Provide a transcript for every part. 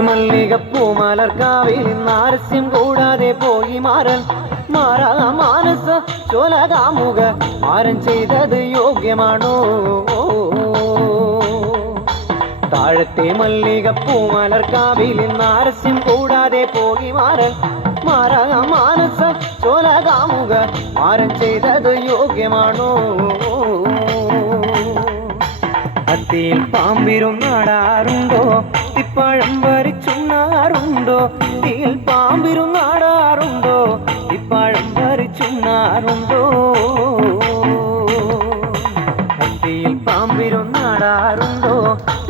മല്ലികപ്പൂമലർക്കാവിൽ നാരസ്യം കൂടാതെ പോയി മാറൻ മാറാ മാനസ ചോലകാമുക മാരൻ ചെയ്തത് യോഗ്യമാണോ? താഴത്തെ മല്ലികപ്പൂമലർക്കാവിൽ നാരസ്യം കൂടാതെ പോയി മാറൻ മാറാ മാനസ ചോലകാമുക മാരൻ ചെയ്തത് യോഗ്യമാണോ? അത്തിയിൽ പാമ്പിരുന്നാടാറുണ്ടോ ഇപ്പഴം വരിച്ചുണ്ണാറുണ്ടോ? തീയിൽ പാമ്പിരുന്നാടാറുണ്ടോ ഇപ്പഴം വരിച്ചുണ്ണാറുണ്ടോ? തീൽ പാമ്പിരുന്നാടാറുണ്ടോ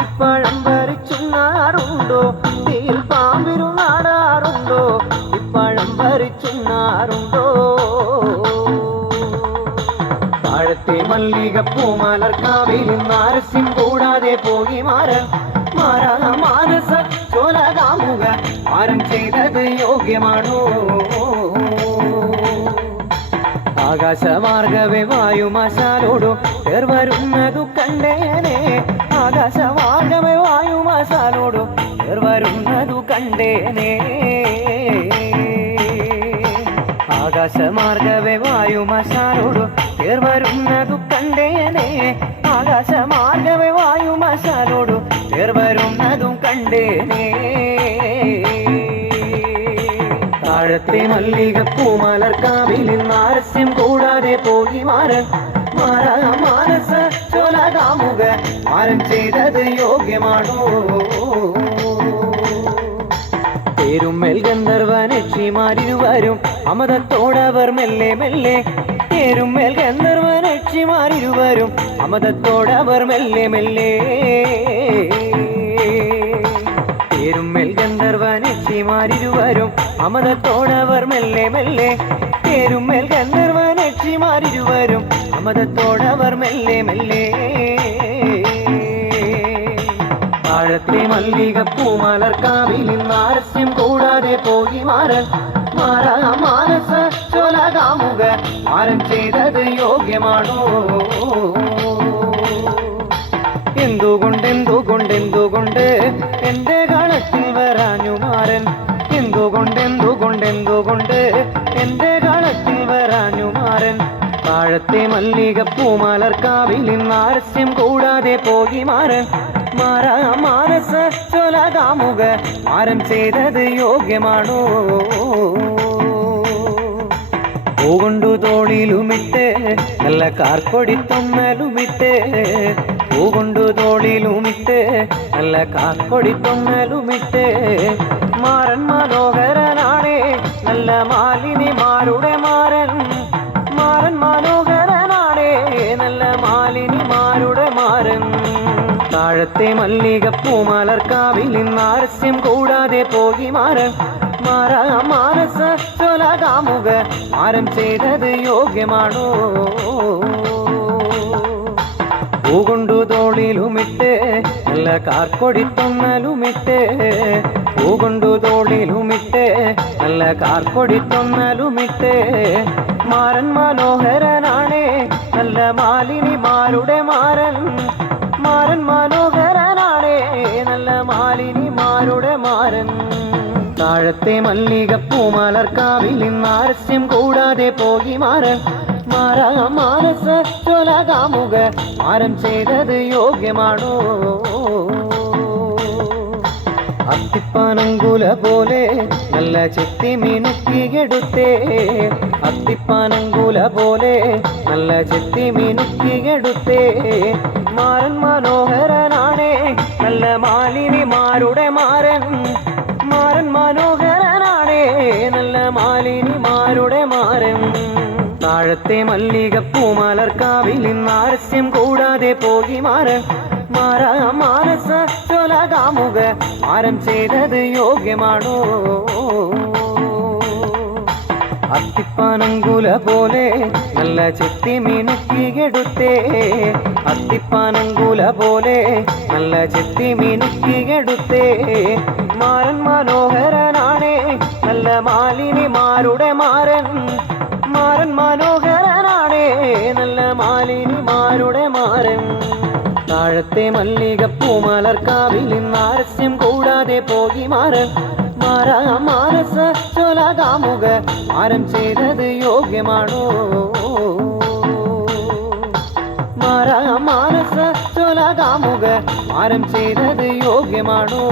ഇപ്പഴം വരിച്ചുണ്ണാറുണ്ടോ? തീയിൽ പാമ്പിരുന്നാടാറുണ്ടോ ഇപ്പഴം വരിച്ചുണ്ണാറുണ്ടോ? പഴത്തെ മല്ലിക മലർക്കാവിൽ ചെയ്തത് യോഗ്യമാണോ? ആകാശമാർഗവേ വായുമാശാലോടു പേർ വരുന്നതു കണ്ടേനെ. ആകാശമാർഗവേ വായുമാശാലോടു പേർ വരുന്നതു കണ്ടേനെ. ആകാശമാർഗവേ വായുമശാലോടു പേർ വരുന്നതു കണ്ടേനെ. കണ്ടേനെ. താഴത്തെ മല്ലികപ്പൂ മലർക്കാവിൽ ആരസ്യം കൂടാതെ പോയി മാറ മാറാ മാനസ ചോലകാമുക. മാരൻ ചെയ്തത് യോഗ്യമാണോ? പേരുമ്മൽ ഗന്ധർവനക്ഷിമാരിരുവരും അമതത്തോടവർ മെല്ലെ മെല്ലെ പേരുമ്മൽ ഗന്ധർവനക്ഷിമാരിരുവരും അമതത്തോടവർ മെല്ലെ മെല്ലെ പേരുമ്മൽ ഗന്ധർവനക്ഷിമാരിരുവരും അമതത്തോടവർ മെല്ലെ മെല്ലെ പേരുമ്മൽ ഗന്ധർവനക്ഷിമാരിരുവരും അമതത്തോടവർ മെല്ലെ മെല്ലെ. താഴത്തെ കാവിൽ നിന്ന് നാരസ്യം കൂടാതെ പോയി മാറൽ. മാറാ മാനസ ചോലകാമുക മാരം ചെയ്തത് യോഗ്യമാണോ? എന്തുകൊണ്ട് എന്തുകൊണ്ട് എന്റെ കളത്തിൽ വരാഞ്ഞു മാറൻ എന്തുകൊണ്ടെന്തുകൊണ്ടെന്തുകൊണ്ട് എന്റെ കളത്തിൽ വരാഞ്ഞു മാറൻ താഴത്തെ മല്ലികപ്പൂ മലർക്കാവിൽ നാരസ്യം കൂടാതെ പോയി മാറൻ മാറാ മാനസ ചൊലകാമുക മാരം ചെയ്തത് യോഗ്യമാണോ പൂകൊണ്ടു തോളിലുമിട്ട് നല്ല കാർക്കൊടി തൊന്നലുമിട്ട് പൂകൊണ്ടു തോളിലുമിട്ട് നല്ല കാർക്കൊടി തൊന്നലുമിട്ട് മാറൻ മനോഹരനാണേ. നല്ല മാലിനിമാരുടെ മാരൻ. മാറൻ മനോഹരനാണേ. നല്ല മാലിനിമാരുടെ മാരൻ. താഴത്തെ മല്ലികപ്പൂ മലർക്കാവിൽ ആരസ്യം കൂടാതെ പോയി മാറൻ. മാറ മാനസ മാരം ചെയ്തത് യോഗ്യമാണോ? പൂകൊണ്ടു തോളിലുമിട്ട് നല്ല കാർക്കൊടി തൊന്നലുമിട്ട് പൂകൊണ്ടു തോളിലുമിട്ട് നല്ല കാർക്കൊടി തൊന്നലുമിട്ട് മാരൻ മനോഹരനാണേ നല്ല മാലിനിമാരുടെ മാരൻ. മാരൻ മനോഹരനാണേ നല്ല മാലിനിമാരുടെ മാരൻ. താഴത്തെ മല്ലികപ്പൂ മലർക്കാവിൽ നിന്നാരസ്യം കൂടാതെ പോകി മാറൻ മാറാ മാരം ചെയ്തത് യോഗ്യമാണോ? അത്തിപ്പാനങ്കുല പോലെ നല്ല ചെത്തി മിനുക്കിയെടുത്തേ അത്തിപ്പാനങ്കുല പോലെ നല്ല ചെത്തി മിനുക്കിയെടുത്തേ മാരൻ മനോഹരനാണേ നല്ല മാലിനിമാരുടെ മാരൻ. മാരൻ മനോഹരനാണേ നല്ല മാലിനിമാരുടെ മാരൻ. താഴത്തെ മല്ലികപ്പൂ മലർക്കാവിൽ നാരസ്യം കൂടാതെ പോകി മാറ മാറാ മാനസ ചൊലകാമുക മാരം ചെയ്തത് യോഗ്യമാണോ? അത്തിപ്പാനങ്കുല പോലെ നല്ല ചെത്തി മിനുക്കിയെടുത്തേ അത്തിപ്പാനങ്കുല പോലെ നല്ല ചെത്തി മിനുക്കിയെടുത്തേ മാരൻ മനോഹരനാണേ നല്ല മാലിനിമാരുടെ മാരൻ മാരൻ മനോഹരനാണേ. നല്ല മാലിനിമാരുടെ മാരൻ. താഴത്തെ മല്ലികപ്പൂ മലർക്കാവിൽ നാരസ്യം കൂടാതെ പോകി മാറൻ മാറാ മാരം ചെയ്തത് യോഗ്യമാണോ? മാറാ മാനസ ചൊലകാമുക മാരം ചെയ്തത് യോഗ്യമാണോ?